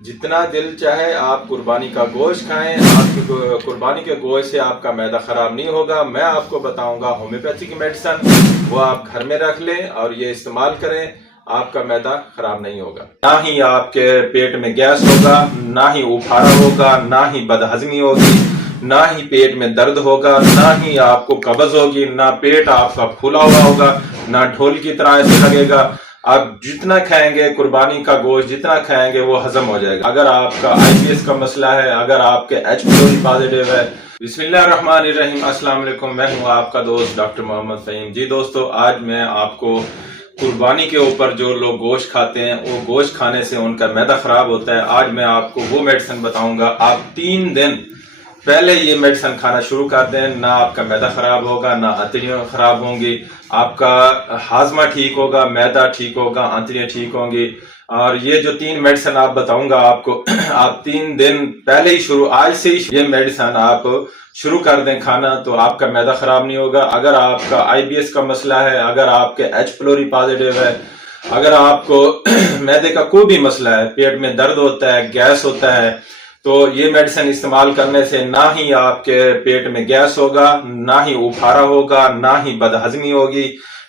जितना दिल चाहे आप कुर्बानी का गोश्त खाएं, आपकी कुर्बानी के गोश्त से आपका मैदा खराब नहीं होगा। मैं आपको बताऊंगा होम्योपैथिक मेडिसिन, वो आप घर में रख लें और ये इस्तेमाल करें, आपका मैदा खराब नहीं होगा। ना ही आपके पेट में गैस होगा, ना ही उफारा होगा, ना ही बदहजमी होगी, ना ही पेट में दर्द होगा, ना ही आपको कब्ज होगी, ना पेट आपका फूला हुआ होगा, ना ढोल की तरह ऐसे लगेगा। आप जितना खाएंगे कुर्बानी का गोश्त जितना खाएंगे वो हजम हो जाएगा। अगर आपका आईबीएस का मसला है, अगर आपके एच पीलोरी पॉजिटिव है, बिस्मिल्लाहिर्रहमानिर्रहीम, अस्सलाम वालेकुम, मैं हूं आपका दोस्त डॉक्टर मोहम्मद फहीम। जी दोस्तों, आज मैं आपको कुर्बानी के ऊपर जो लोग गोश्त खाते हैं वो गोश्त खाने से उनका मैदा खराब होता है, आज मैं आपको वो मेडिसिन बताऊंगा। आप 3 दिन पहले ये मेडिसिन खाना शुरू कर दें, ना आपका मैदा खराब होगा, ना आंतड़ियां खराब होंगी, आपका हाजमा ठीक होगा, मैदा ठीक होगा, आंतड़ियां ठीक होंगी। और ये जो 3 मेडिसिन आप बताऊंगा आपको आप 3 दिन पहले ही आज से ही ये मेडिसिन आप शुरू कर दें खाना, तो आपका मैदा खराब नहीं होगा। अगर आपका आईबीएस का मसला है, अगर आपके एच पीलोरी पॉजिटिव है, अगर आपको मैदे का कोई भी मसला है, पेट में दर्द होता है, गैस होता है, तो ये मेडिसिन इस्तेमाल करने से ना ही आपके पेट में गैस होगा, ना ही उफारा होगा, ना ही बदहजमी होगी,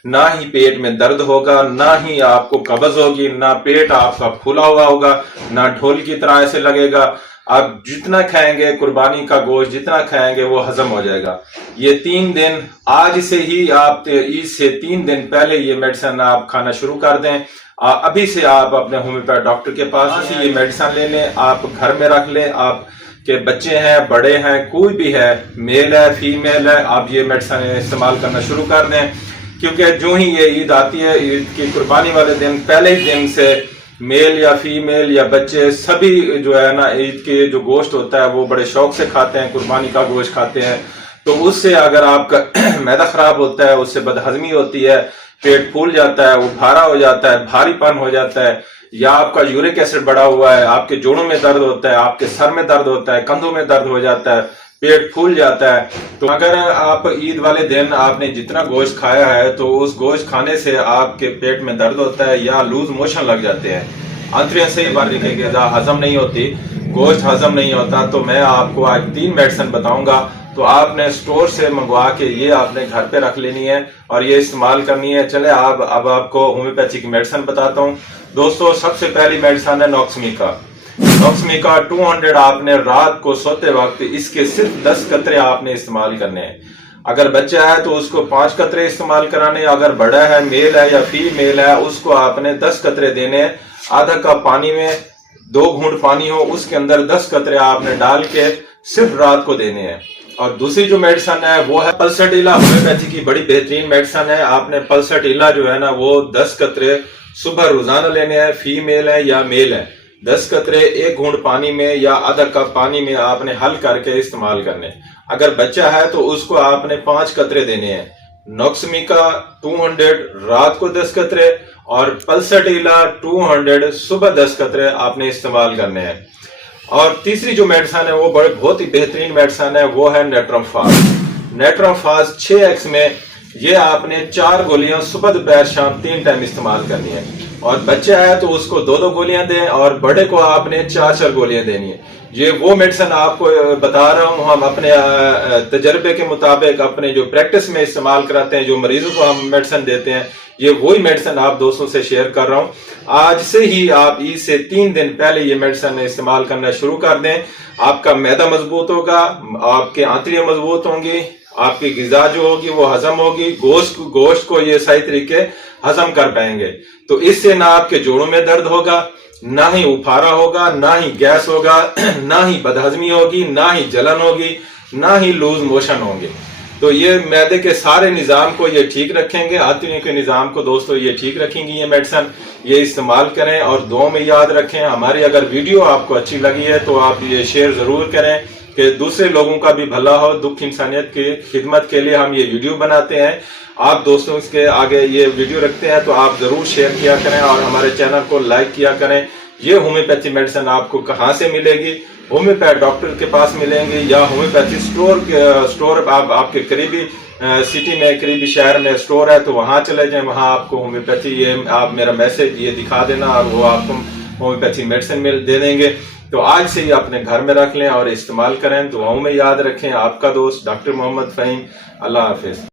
ना ही पेट में दर्द होगा, ना ही आपको कब्ज होगी, ना पेट आपका फूला हुआ होगा, ना ढोल की तरह ऐसे लगेगा। आप जितना खाएंगे कुर्बानी का गोश्त जितना खाएंगे वो हजम हो जाएगा। ये 3 दिन आज से ही आप ईद से 3 दिन पहले ये मेडिसिन आप खाना शुरू कर दें। अभी से आप अपने होम्योपैथ डॉक्टर के पास से ये मेडिसिन ले लें, आप घर में रख लें। आप के बच्चे हैं, बड़े हैं, कोई भी है, मेल है, फीमेल है, आप ये मेडिसिन इस्तेमाल करना शुरू कर दें। क्योंकि जो ही ये ईद आती है, ईद की कुर्बानी वाले दिन पहले ही दिन से मेल या फीमेल या बच्चे सभी जो है ना ईद के जो गोश्त होता है वो बड़े शौक से खाते हैं, कुर्बानी का गोश्त खाते हैं। तो उससे अगर आपका मैदा खराब होता है, उससे बदहजमी होती है, पेट फूल जाता है, उफारा हो जाता है, भारीपन हो जाता है, या आपका यूरिक एसिड बढ़ा हुआ है, आपके जोड़ों में दर्द होता है, आपके सर में दर्द होता है, कंधों में दर्द हो जाता है, पेट फूल जाता है, तो अगर आप ईद वाले दिन आपने जितना गोश्त खाया है तो उस गोश्त खाने से आपके पेट में दर्द होता है या लूज मोशन लग जाते हैं, आंतड़ियां सही बार निकलेगा, हजम नहीं होती, गोश्त हजम नहीं होता, तो मैं आपको आज 3 मेडिसिन बताऊंगा। तो आपने स्टोर से मंगवा के ये आपने घर पे रख लेनी है और ये इस्तेमाल करनी है। चले अब आपको होम्योपैथिक मेडिसिन बताता हूँ। दोस्तों, सबसे पहली मेडिसिन है नॉक्समिका। नॉक्समिका 200 आपने रात को सोते वक्त इसके सिर्फ 10 कतरे आपने इस्तेमाल करने हैं। अगर बच्चा है तो उसको 5 कतरे इस्तेमाल कराने, अगर बड़ा है, मेल है या फीमेल है, उसको आपने 10 कतरे देने हैं। आधा कप पानी में 2 घूंट पानी हो, उसके अंदर 10 कतरे आपने डाल के सिर्फ रात को देने हैं। और दूसरी जो मेडिसिन है वो है पल्सटीला। होम्योपैथी की बड़ी बेहतरीन मेडिसिन है। आपने पल्सटीला जो है ना वो 10 कतरे सुबह रोजाना लेने हैं, फीमेल है या मेल है। 10 कतरे 1 घूंट पानी में या आधा कप पानी में आपने हल करके इस्तेमाल करने। अगर बच्चा है तो उसको आपने 5 कतरे देने हैं। नॉक्समिका 200 रात को 10 कतरे और पल्सटीला 200 सुबह 10 कतरे आपने इस्तेमाल करने हैं। और तीसरी जो मेडिसिन है वो बहुत ही बेहतरीन मेडिसिन है, वो है नेट्रमफास। नेट्रमफास 6x में ये आपने 4 गोलियां सुबह दोपहर शाम 3 टाइम इस्तेमाल करनी है। और बच्चा है तो उसको 2-2 गोलियां दें और बड़े को आपने 4-4 गोलियां देनी है। ये वो मेडिसिन आपको बता रहा हूँ, हम अपने तजर्बे के मुताबिक अपने जो प्रैक्टिस में इस्तेमाल कराते हैं, जो मरीजों को हम मेडिसिन देते हैं, ये वही मेडिसिन आप दोस्तों से शेयर कर रहा हूँ। आज से ही आप ईद से 3 दिन पहले ये मेडिसिन इस्तेमाल करना शुरू कर दें। आपका मैदा मजबूत होगा, आपके आंतड़ियां मजबूत होंगी, आपकी गिजा जो होगी वो हजम होगी, गोश्त को ये सही तरीके हजम कर पाएंगे। तो इससे ना आपके जोड़ों में दर्द होगा, ना ही उफारा होगा, ना ही गैस होगा, ना ही बदहजमी होगी, ना ही जलन होगी, ना ही लूज मोशन होंगे। तो ये मैदे के सारे निजाम को ये ठीक रखेंगे, आंतड़ियों के निजाम को दोस्तों ये ठीक रखेंगी ये मेडिसिन। ये इस्तेमाल करें और दुआ में याद रखें। हमारी अगर वीडियो आपको अच्छी लगी है तो आप ये शेयर जरूर करें कि दूसरे लोगों का भी भला हो। दुख इंसानियत की खिदमत के लिए हम ये वीडियो बनाते हैं। आप दोस्तों इसके आगे ये वीडियो रखते हैं तो आप जरूर शेयर किया करें और हमारे चैनल को लाइक किया करें। ये होम्योपैथी मेडिसिन आपको कहाँ से मिलेगी? होम्योपैथ डॉक्टर के पास मिलेंगे या होम्योपैथी स्टोर आपके करीबी सिटी में, करीबी शहर में स्टोर है तो वहां चले जाएं, वहां आपको होम्योपैथी ये आप मेरा मैसेज ये दिखा देना और वो आपको ہومیوپیتھی میڈیسن میں دے دیں گے. تو آج سے ہی اپنے گھر میں رکھ لیں اور استعمال کریں. دعاؤں میں یاد رکھیں. آپ کا دوست ڈاکٹر محمد فہیم. اللہ حافظ.